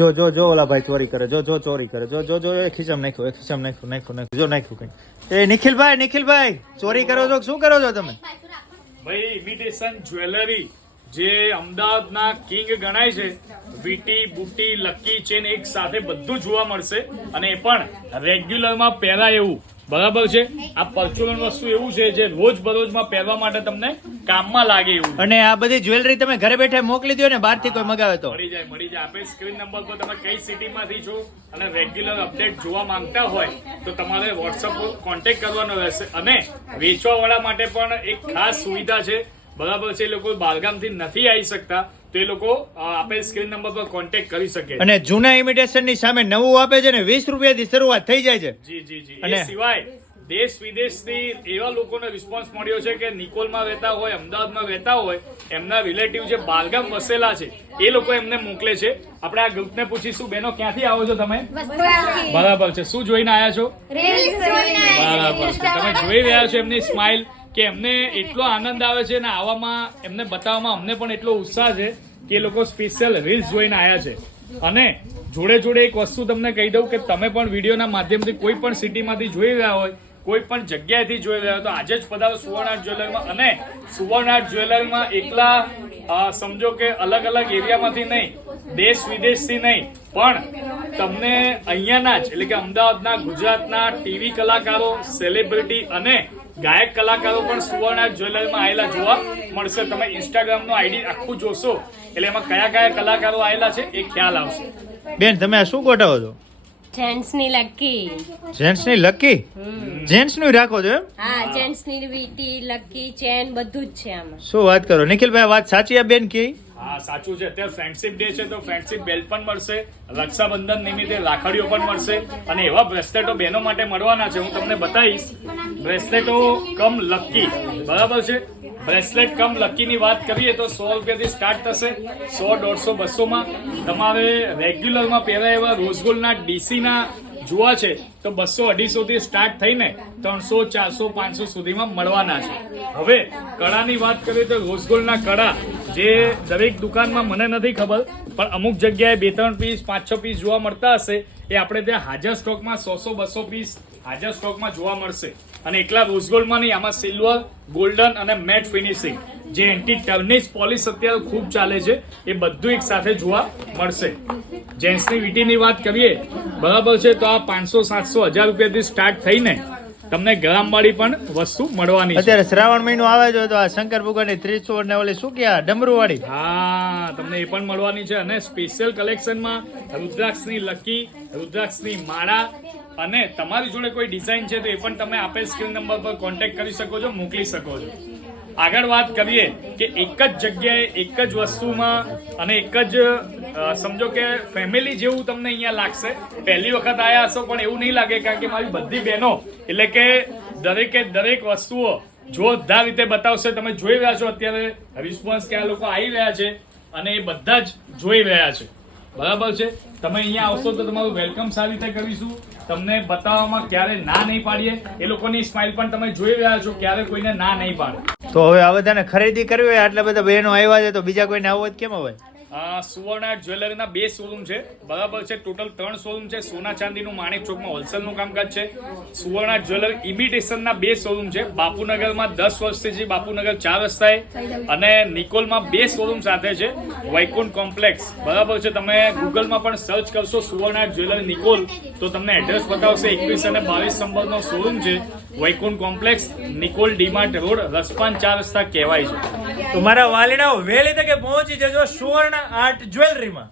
જો જો જો, ઓલા ભાઈ ચોરી કરે, જો જો, ચોરી કરે, જો જો જો, એ ખીચામાં નાખ્યું, એ ખીચામાં નાખ્યું નાખ્યું નાખ્યું, જો, નાખ્યું કઈ. એ નિખિલભાઈ નિખિલભાઈ, ચોરી કરો છો શું કરો છો તમે? ભાઈ ઇમિટેશન જ્વેલરી જે અમદાવાદના કિંગ ગણાય છે, વીટી, બુટી, લકી ચેન એક સાથે બધું જોવા મળશે. અને એ પણ રેગ્યુલરમાં પહેરાય એવું બરાબર છે? આ પરચુરણ વસ્તુ એવું છે જે રોજ બરોજમાં પહેરવા માટે તમને કામમાં લાગે એવું અને આ બધી જ્વેલરી તમે ઘરે બેઠા મોકલી દો ને બહારથી કોઈ મગાવે તો. મળી જાય મળી જાય. આપે સ્ક્રીન નંબર પર તમે કઈ સિટીમાંથી છો અને રેગ્યુલર અપડેટ જોવા માંગતા હોય તો તમારે વોટ્સઅપ પર કોન્ટેક્ટ કરવાનો રહેશે. અને વેચવાવાળા માટે પણ એક ખાસ સુવિધા છે. બરાબર છે એ લોકો બહારગામથી નથી આવી શકતા. તો લોકો આપેલ સ્ક્રીન નંબર પર કોન્ટેક્ટ કરી શકે. અને જૂના ઇમિટેશનની સામે નવું આપે છે ને વીસ રૂપિયાથી શરૂઆત થઈ જાય છે. જી જી જી. અને- સિવાય દેશ વિદેશથી એવા લોકોને રિસ્પોન્સ મળ્યો છે કે નિકોલમાં રહેતા હોય અમદાવાદમાં રહેતા હોય એમના રિલેટિવ જે બાલગામ વસેલા છે એ લોકો એમને મોકલે છે. આપણે આ ગ્રુપને પૂછીશું. બેનો ક્યાંથી આવો છો તમે? બરાબર છે. શું જોઈને આવ્યા છો? બરાબર છે. તમે જોઈ રહ્યા છો એમની સ્માઇલ કે એમને એટલો આનંદ આવે છે ને આવામાં એમને બતાવવામાં અમને પણ એટલો ઉત્સાહ છે. કે એ લોકો સ્પેશિયલ રીલ્સ જોઈને આવ્યા છે. અને જોડે જોડે એક વસ્તુ તમને કહી દઉં કે તમે પણ વિડીયોના માધ્યમથી કોઈ પણ સિટીમાંથી જોઈ રહ્યા હોય, કોઈ પણ જગ્યાએથી જોઈ રહ્યા હોય, તો આજે જ પધારો સુવર્ણાર્થ જ્વેલરીમાં અને સુવર્ણાર્થ જ્વેલરીમાં એકલા સમજો કે અલગ અલગ એરિયામાંથી નહીં, દેશ વિદેશથી નહીં, પણ તમને અહીંયાના જ, એટલે કે અમદાવાદના, ગુજરાતના ટીવી કલાકારો સેલિબ્રિટી અને ગાયક કલાકારો પણ સુવર્ણ જ્વેલરીમાં આવેલા જોવા મળશે. તમે ઇન્સ્ટાગ્રામનો આઈડી આખું જોશો. એટલે એમાં કયા કયા કલાકારો આવેલા છે એ ખ્યાલ આવશે. બેન તમે આ શું ગોઠવો છો? જેન્ટ્સની લકી. જેન્ટ્સની લકી? જેન્ટ્સનું રાખો છો એમ? હા જેન્ટ્સની વીટી લકી ચેન બધું જ છે આમાં. શું વાત કરો? નિખિલભાઈ વાત સાચી આ બેન કે? હા, સાચું છે. અત્યારે ફ્રેન્ડશિપ ડે છે તો ફ્રેન્ડશિપ બેલ્ટ પણ મળશે, રક્ષાબંધન નિમિત્તે રાખડીઓ પણ મળશે. અને એવા બ્રેસલેટો બહેનો માટે મળવાના છે. હું તમને બતાવીશ બ્રેસલેટો કમ લકી બરાબર છે? બ્રેસલેટ કમ લકીની વાત કરીએ તો સો રૂપિયાથી સ્ટાર્ટ થશે, સો, દોઢસો બસોમાં તમારે રેગ્યુલરમાં પહેરાય એવા રોઝગોલ્ડના ડીસીના જોવા છે, તો બસો અઢીસોથી સ્ટાર્ટ થઈને ત્રણસો, ચારસો, પાંચસો સુધીમાં મળવાના છે. હવે કળાની વાત કરીએ તો રોઝગોલ્ડના કળા. જે દરેક દુકાનમાં મને નથી ખબર, પણ અમુક જગ્યાએ બે ત્રણ પીસ, પાંચ છ પીસ જોવા મળતા હશે, એ આપણે ત્યાં હાજર સ્ટોકમાં સો સો બસો પીસ હાજર સ્ટોકમાં જોવા મળશે. અને એકલા રોઝગોલ્ડમાં નહીં, આમાં સિલ્વર, ગોલ્ડન અને મેટ ફિનિશિંગ. જે એન્ટી ટર્નિશ પોલિશ અત્યારે ખૂબ ચાલે છે, એ બધું એક સાથે જોવા મળશે. જેન્ટ્સની વીટીની વાત કરીએ, બરાબર છે, તો આ પાંચસો, સાતસો, હજાર રૂપિયાથી સ્ટાર્ટ થઈને તમને ગ્રામવાળી પણ વસ્તુ મળવાની અત્યારે શ્રાવણ મહિનો આવે છે તો આ શંકર ભગવાનની ત્રીસો ને ઓલી શું કે ડમરુ વાળી હા તમને એ પણ મળવાની છે. અને સ્પેશિયલ કલેક્શનમાં રુદ્રાક્ષની લકી રુદ્રાક્ષની માળા અને તમારી જોડે કોઈ ડિઝાઇન છે તો એ પણ તમે આપેલ સ્ક્રીન નંબર પર કોન્ટેક્ટ કરી શકો છો મોકલી શકો છો. આગળ વાત કરીએ કે એક જ જગ્યાએ એક જ વસ્તુમાં અને એક જ સમજો કે ફેમિલી જેવું તમને અહીંયા લાગશે. પહેલી વખત આયા હશો પણ એવું નહીં લાગે કારણ કે મારી બધી બહેનો એટલે કે દરેકે દરેક વસ્તુઓ જોરદાર રીતે બતાવશે. તમે જોઈ રહ્યા છો અત્યારે રિસ્પોન્સ કે આ લોકો આવી રહ્યા છે અને એ બધા જ જોઈ રહ્યા છે. બરાબર છે? તમે અહીંયા આવશો તો તમારું વેલકમ સારી રીતે કરીશું. તમને બતાવવામાં ક્યારે ના નહીં પાડીએ. એ લોકોની સ્માઇલ પણ તમે જોઈ રહ્યા છો ક્યારે કોઈને ના નહીં પાડે. તો હવે આ બધાને ખરીદી કરવી હોય આટલા બધા બહેનો આવ્યા છે તો બીજા કોઈને આવો જ કેમ હોય? સુવર્ણ જ્વેલરીના બે શોરૂમ છે. બરાબર છે. ટોટલ ત્રણ શોરૂમ છે. સોના ચાંદીનું માણેક ચોકમાં હોલસેલનું કામકાજ છે. સુવર્ણ જ્વેલર ઇમિટેશનના બે શોરૂમ છે. બાપુનગરમાં દસ વર્ષથી છે બાપુનગર ચાર રસ્તાએ અને નિકોલમાં બે શોરૂમ સાથે છે. વૈકુંઠ કોમ્પ્લેક્સ. બરાબર છે. તમે ગૂગલમાં પણ સર્ચ કરશો સુવર્ણા જ્વેલર નિકોલ, તો તમને એડ્રેસ બતાવશે. એકવીસ અને બાવીસ નંબરનો શોરૂમ છે. Vaikunth complex Nikol DMart road, Raspan ચાર રસ્તા કહેવાય છે. તમારા મારા વાલીડાઓ વહેલી તકે પહોંચી જજો સુવર્ણ આર્ટ જ્વેલરીમાં.